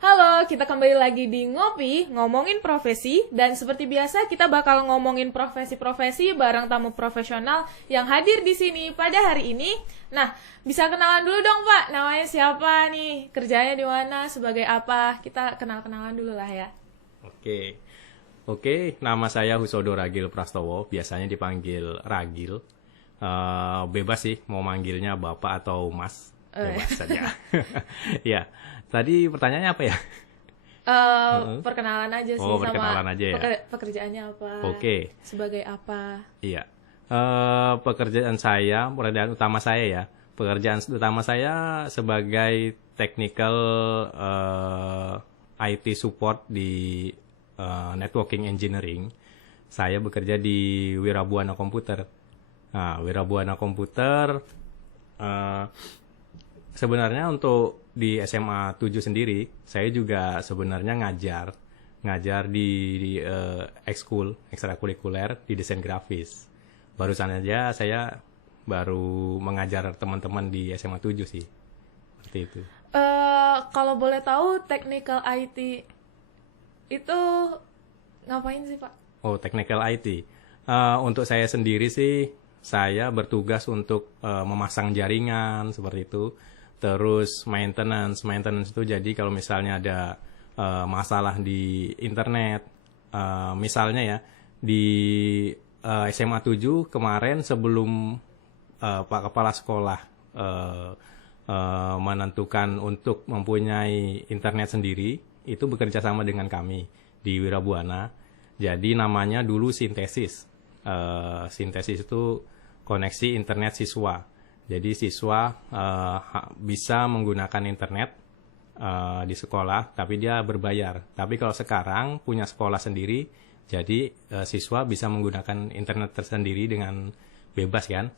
Halo, kita kembali lagi di Ngopi, ngomongin profesi, dan seperti biasa kita bakal ngomongin profesi-profesi bareng tamu profesional yang hadir di sini pada hari ini. Nah, bisa kenalan dulu dong Pak, namanya siapa nih, kerjanya di mana, sebagai apa, kita kenal-kenalan dulu lah ya. Oke, nama saya Husodo Ragil Prastowo, biasanya dipanggil Ragil. Bebas sih, mau manggilnya Bapak atau Mas, bebas saja. Ya, tadi pertanyaannya apa ya? Perkenalan aja sih Perkenalan sama aja ya. pekerjaannya apa, Oke. sebagai apa. Iya, pekerjaan utama saya sebagai technical IT support di networking engineering. Saya bekerja di Wirabuana Komputer. Nah, Wirabuana Komputer sebenarnya untuk di SMA 7 sendiri, saya juga sebenarnya ngajar di ekskul, ekstrakurikuler di desain grafis. Barusan aja saya baru mengajar teman-teman di SMA 7 sih. Seperti itu. Kalau boleh tahu, technical IT itu ngapain sih Pak? Technical IT. Untuk saya sendiri sih, saya bertugas untuk memasang jaringan seperti itu. Terus maintenance itu jadi kalau misalnya ada masalah di internet, misalnya ya di SMA 7 kemarin sebelum Pak Kepala Sekolah menentukan untuk mempunyai internet sendiri, itu bekerja sama dengan kami di Wirabuana. Jadi namanya dulu Sintesis. Sintesis itu koneksi internet siswa. Jadi siswa bisa menggunakan internet di sekolah, tapi dia berbayar. Tapi kalau sekarang punya sekolah sendiri, jadi siswa bisa menggunakan internet tersendiri dengan bebas kan.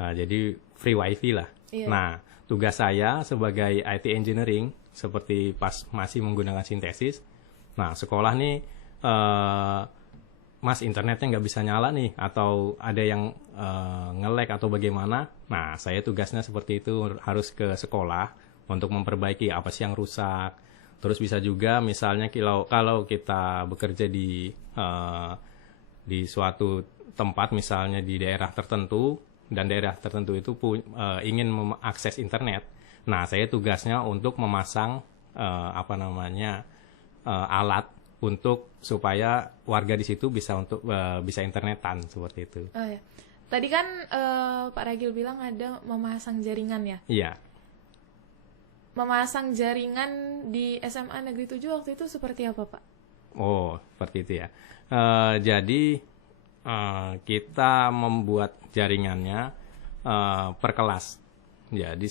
Jadi free wifi lah. Iya. Nah, tugas saya sebagai IT engineering, seperti pas masih menggunakan Sintesis, nah sekolah nih, Mas internetnya nggak bisa nyala nih, atau ada yang nge-lag atau bagaimana. Nah, saya tugasnya seperti itu, harus ke sekolah untuk memperbaiki apa sih yang rusak. Terus bisa juga misalnya kalau kita bekerja di suatu tempat, misalnya di daerah tertentu, dan daerah tertentu itu ingin mengakses internet. Nah, saya tugasnya untuk memasang alat untuk supaya warga di situ bisa internetan seperti itu. Oh ya. Tadi kan Pak Ragil bilang ada memasang jaringan ya. Iya. Memasang jaringan di SMA Negeri 7 waktu itu seperti apa, Pak? Seperti itu ya. Jadi kita membuat jaringannya per kelas. Jadi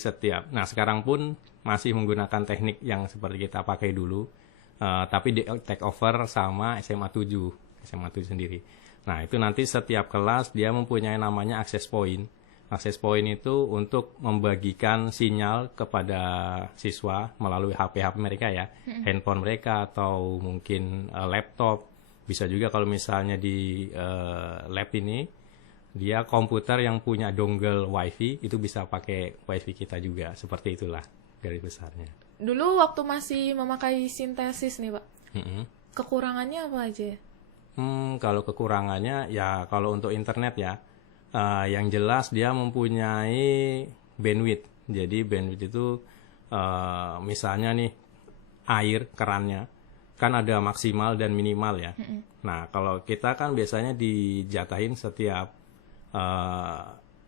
nah sekarang pun masih menggunakan teknik yang seperti kita pakai dulu. Tapi di take over sama SMA 7 sendiri. Nah, itu nanti setiap kelas dia mempunyai namanya access point. Access point itu untuk membagikan sinyal kepada siswa melalui HP mereka ya, handphone mereka atau mungkin laptop. Bisa juga kalau misalnya di lab ini, dia komputer yang punya dongle wifi, itu bisa pakai wifi kita juga. Seperti itulah garis besarnya. Dulu waktu masih memakai Sintesis nih Pak, kekurangannya apa aja ya? Kalau kekurangannya ya kalau untuk internet ya, yang jelas dia mempunyai bandwidth. Jadi bandwidth itu misalnya nih air kerannya kan ada maksimal dan minimal ya. Nah, kalau kita kan biasanya dijatahin setiap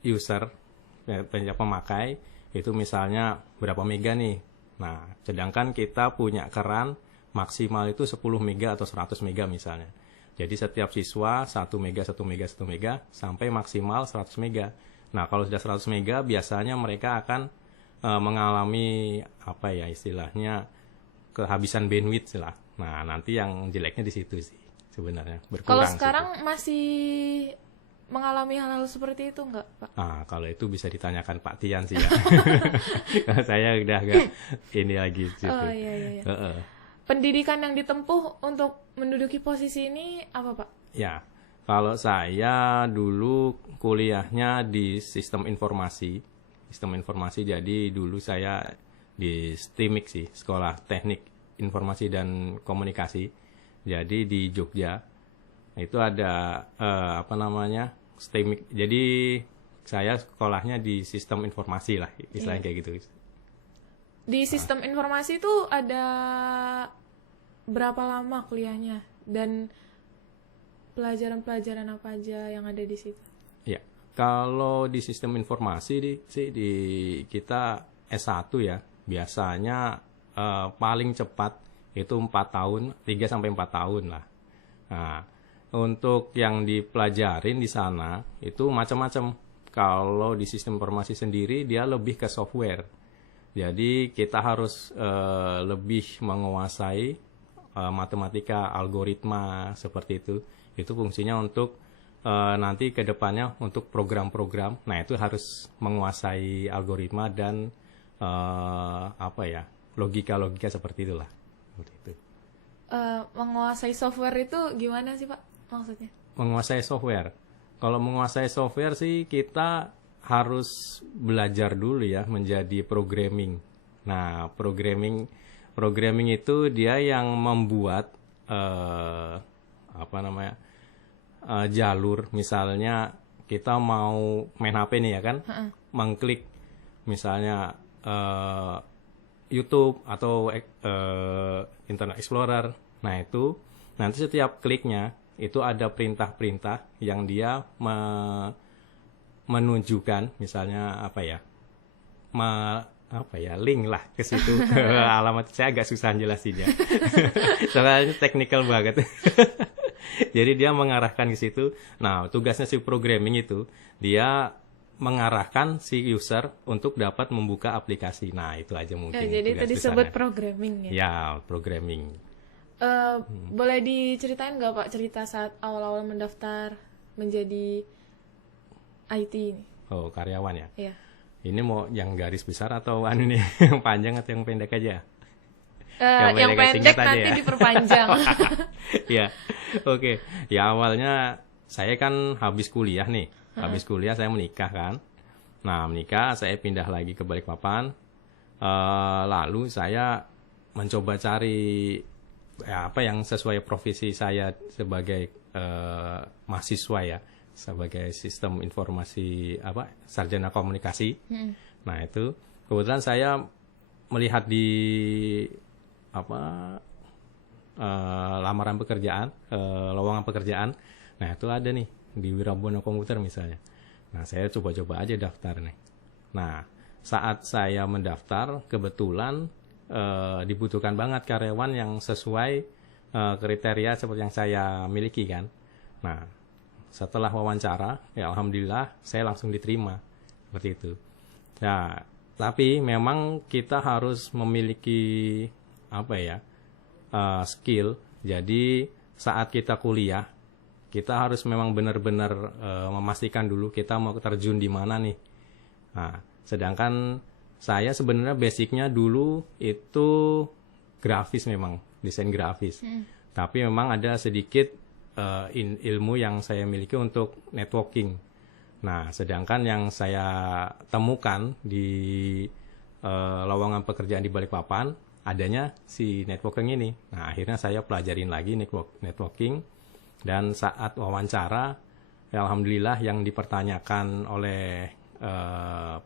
user, pemakai itu misalnya berapa mega nih. Nah, sedangkan kita punya keran maksimal itu 10 mega atau 100 mega misalnya. Jadi setiap siswa 1 mega sampai maksimal 100 mega. Nah, kalau sudah 100 mega biasanya mereka akan mengalami istilahnya kehabisan bandwidth lah. Nah, nanti yang jeleknya di situ sih sebenarnya. Kalau sekarang masih mengalami hal-hal seperti itu nggak, Pak? Kalau itu bisa ditanyakan Pak Tian sih ya. Saya udah agak ini lagi situ. Oh iya. Pendidikan yang ditempuh untuk menduduki posisi ini apa, Pak? Ya, kalau saya dulu kuliahnya di sistem informasi. Jadi dulu saya di STIMIK sih, Sekolah Teknik Informasi dan Komunikasi. Jadi di Jogja itu ada apa namanya STEMIC. Jadi saya sekolahnya di sistem informasi lah, istilahnya kayak gitu. Di sistem informasi itu ada berapa lama kuliahnya dan pelajaran-pelajaran apa aja yang ada di situ? Ya, kalau di sistem informasi di kita S1 ya, biasanya paling cepat itu 4 tahun, 3 sampai 4 tahun lah. Nah, untuk yang dipelajarin di sana itu macam-macam. Kalau di sistem informasi sendiri dia lebih ke software. Jadi kita harus lebih menguasai matematika, algoritma seperti itu. Itu fungsinya untuk nanti ke depannya untuk program-program. Nah, itu harus menguasai algoritma dan apa ya, logika-logika seperti itulah. Seperti itu. Menguasai software itu gimana sih Pak maksudnya? Menguasai software. Kalau menguasai software sih kita harus belajar dulu ya menjadi programming. Nah, programming itu dia yang membuat apa namanya jalur. Misalnya kita mau main HP nih ya kan, mengklik misalnya YouTube atau Internet Explorer. Nah itu nanti setiap kliknya itu ada perintah-perintah yang dia menunjukkan misalnya apa ya link lah ke situ ke alamat. Saya agak susah jelasinnya soalnya technical banget. Jadi dia mengarahkan ke situ. Nah, tugasnya si programming itu dia mengarahkan si user untuk dapat membuka aplikasi. Nah, itu aja mungkin. Ya, jadi itu disebut programming ya. Ya, programming. Boleh diceritain nggak Pak cerita saat awal-awal mendaftar menjadi IT ini? Oh, karyawan ya? Iya. Ini mau yang garis besar atau nih yang panjang atau yang pendek aja? Yang pendek nanti ya? Diperpanjang. Ya, oke. Ya awalnya saya kan habis kuliah nih. Habis kuliah saya menikah kan. Nah menikah saya pindah lagi ke Balikpapan. Lalu saya mencoba cari apa yang sesuai profesi saya sebagai mahasiswa ya, sebagai sistem informasi sarjana komunikasi. Nah itu kebetulan saya melihat di lamaran pekerjaan, lowongan pekerjaan. Nah itu ada nih di Wirabuna Komputer misalnya. Nah saya coba-coba aja daftar nih. Nah saat saya mendaftar kebetulan dibutuhkan banget karyawan yang sesuai kriteria seperti yang saya miliki kan. Nah setelah wawancara ya alhamdulillah saya langsung diterima seperti itu. Nah tapi memang kita harus memiliki skill. Jadi saat kita kuliah kita harus memang benar-benar memastikan dulu kita mau terjun di mana nih. Nah sedangkan saya sebenarnya basicnya dulu itu grafis, memang desain grafis. Tapi memang ada sedikit ilmu yang saya miliki untuk networking. Nah, sedangkan yang saya temukan di lowongan pekerjaan di Balikpapan adanya si networking ini. Nah, akhirnya saya pelajarin lagi networking dan saat wawancara, ya alhamdulillah yang dipertanyakan oleh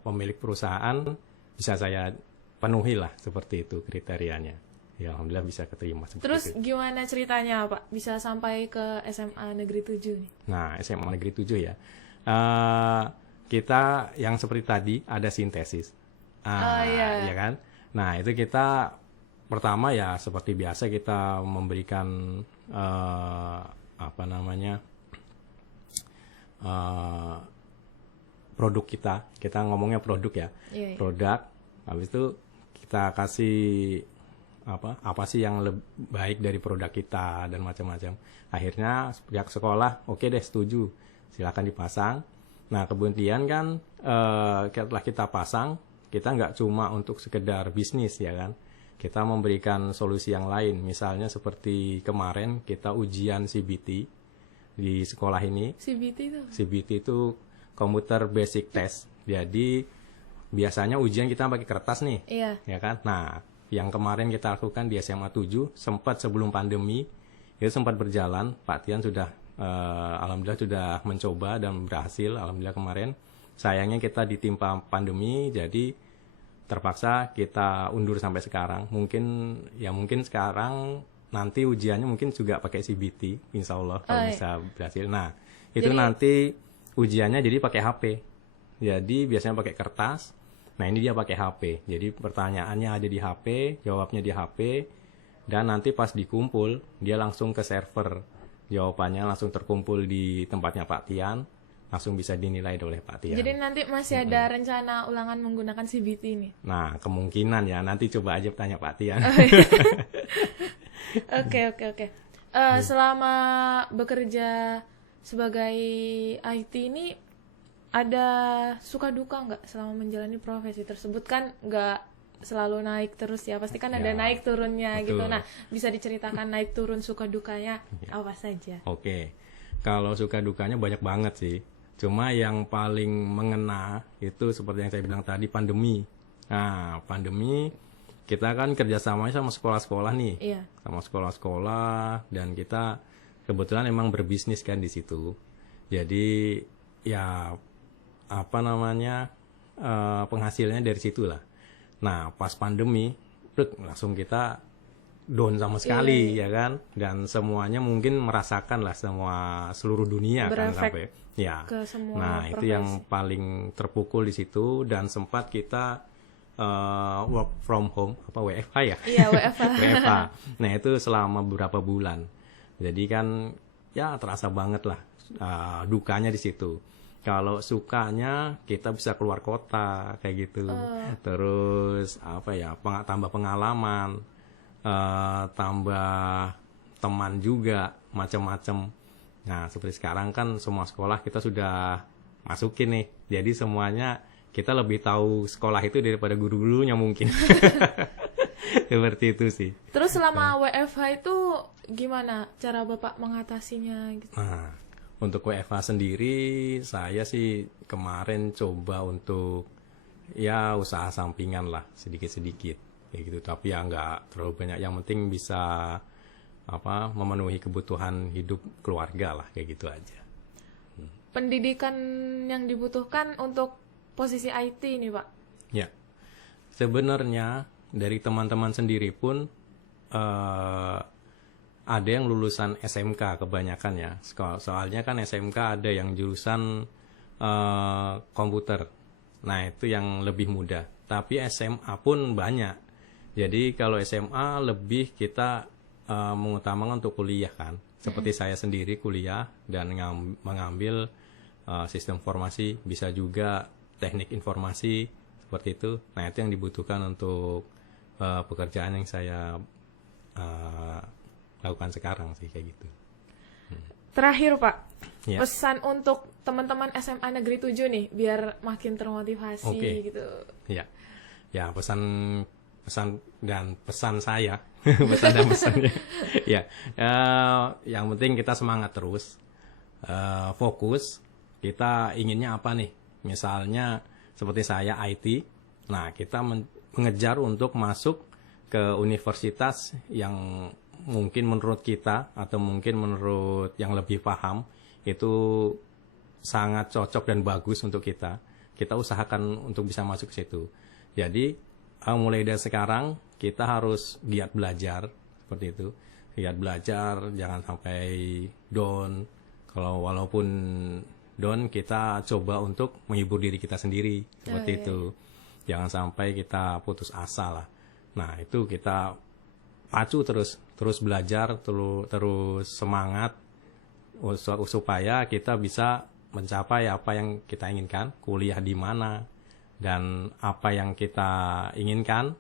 pemilik perusahaan bisa saya penuhi lah seperti itu kriterianya. Ya alhamdulillah bisa keterima seperti Terus itu. gimana ceritanya Pak bisa sampai ke SMA Negeri 7 nih? Nah SMA Negeri 7 ya, kita yang seperti tadi ada sintesis, ya kan. Nah itu kita pertama ya seperti biasa kita memberikan produk kita ngomongnya produk ya. Produk, habis itu kita kasih apa sih yang lebih baik dari produk kita dan macam-macam. Akhirnya pihak sekolah oke deh setuju, silakan dipasang. Nah kemudian kan setelah kita pasang, kita nggak cuma untuk sekedar bisnis ya kan, kita memberikan solusi yang lain. Misalnya seperti kemarin kita ujian CBT di sekolah ini. CBT itu Computer Basic Test. Jadi biasanya ujian kita pakai kertas nih, ya kan. Nah yang kemarin kita lakukan di SMA 7, sempat sebelum pandemi, itu sempat berjalan. Pak Tian sudah, alhamdulillah sudah mencoba dan berhasil, alhamdulillah kemarin. Sayangnya kita ditimpa pandemi, jadi terpaksa kita undur sampai sekarang. Mungkin sekarang nanti ujiannya mungkin juga pakai CBT, insya Allah kalau bisa berhasil. Nah, itu Jadi- nanti ujiannya jadi pakai HP. Jadi biasanya pakai kertas. Nah, ini dia pakai HP. Jadi pertanyaannya ada di HP, jawabnya di HP, dan nanti pas dikumpul dia langsung ke server. Jawabannya langsung terkumpul di tempatnya Pak Tian, langsung bisa dinilai oleh Pak Tian. Jadi nanti masih ada rencana ulangan menggunakan CBT ini. Nah, kemungkinan ya, nanti coba aja tanya Pak Tian. Oke. Selama bekerja sebagai IT ini ada suka duka nggak selama menjalani profesi tersebut? Kan nggak selalu naik terus ya, pasti kan ada Ya, naik turunnya betul. gitu. Nah, bisa diceritakan naik turun suka dukanya apa saja? Oke, kalau suka dukanya banyak banget sih. Cuma yang paling mengena itu seperti yang saya bilang tadi, pandemi. Nah, pandemi kita kan kerjasamanya sama sekolah-sekolah nih. Iya. Sama sekolah-sekolah, dan kita kebetulan emang berbisnis kan di situ. Jadi ya apa namanya, penghasilannya dari situ lah. Nah, pas pandemi langsung kita down sama sekali, ya kan, dan semuanya mungkin merasakan lah, seluruh dunia kan Berefek sampai ya. ke semua Nah, itu yang paling terpukul di situ, dan sempat kita work from home, apa WFH ya? Iya, WFH. WFH. Nah, itu selama beberapa bulan. Jadi kan ya terasa banget lah dukanya di situ. Kalau sukanya kita bisa keluar kota kayak gitu. Terus apa ya, tambah pengalaman, tambah teman juga, macam-macam. Nah, seperti sekarang kan semua sekolah kita sudah masukin nih. Jadi semuanya kita lebih tahu sekolah itu daripada guru-gurunya mungkin. Seperti itu sih. Terus selama WFH itu gimana cara Bapak mengatasinya gitu? Nah, untuk WFH sendiri, saya sih kemarin coba untuk ya usaha sampingan lah, sedikit-sedikit kayak gitu. Tapi ya nggak terlalu banyak. Yang penting bisa memenuhi kebutuhan hidup keluarga lah, kayak gitu aja. Pendidikan yang dibutuhkan untuk posisi IT ini, Pak? Ya, sebenarnya dari teman-teman sendiri pun ada yang lulusan SMK kebanyakan ya. Soalnya kan SMK ada yang jurusan komputer. Nah, itu yang lebih mudah. Tapi SMA pun banyak. Jadi kalau SMA lebih kita mengutamakan untuk kuliah kan. Seperti saya sendiri kuliah dan mengambil sistem informasi, bisa juga teknik informasi seperti itu. Nah, itu yang dibutuhkan untuk pekerjaan yang saya lakukan sekarang sih, kayak gitu. Terakhir, Pak, Ya. pesan untuk teman-teman SMA Negeri 7 nih, biar makin termotivasi Oke. gitu. Ya, ya pesan saya, pesan dan pesannya. Ya, yang penting kita semangat terus, fokus. Kita inginnya apa nih? Misalnya seperti saya IT, nah kita mengejar untuk masuk ke universitas yang mungkin menurut kita atau mungkin menurut yang lebih paham itu sangat cocok dan bagus untuk kita. Kita usahakan untuk bisa masuk ke situ. Jadi mulai dari sekarang kita harus giat belajar seperti itu. Giat belajar, jangan sampai down. Kalau walaupun down, kita coba untuk menghibur diri kita sendiri seperti itu. Jangan sampai kita putus asa lah. Nah, itu kita pacu terus belajar, terus semangat supaya kita bisa mencapai apa yang kita inginkan, kuliah di mana, dan apa yang kita inginkan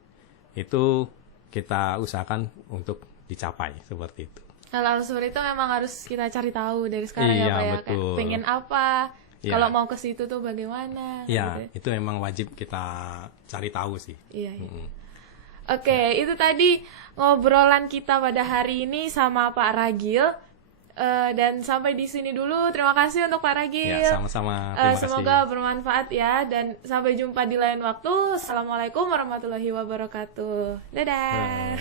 itu kita usahakan untuk dicapai seperti itu. Hal-hal seperti itu memang harus kita cari tahu dari sekarang ya, Iya, Pak ya. Kayak betul. pengen apa, Iya. kalau mau ke situ tuh bagaimana. Ya, gitu. itu memang wajib kita cari tahu sih. Iya. Mm-mm. Oke, itu tadi ngobrolan kita pada hari ini sama Pak Ragil. Dan sampai di sini dulu. Terima kasih untuk Pak Ragil. Ya, sama-sama. Terima Semoga kasih. bermanfaat ya. Dan sampai jumpa di lain waktu. Assalamualaikum warahmatullahi wabarakatuh. Dadah.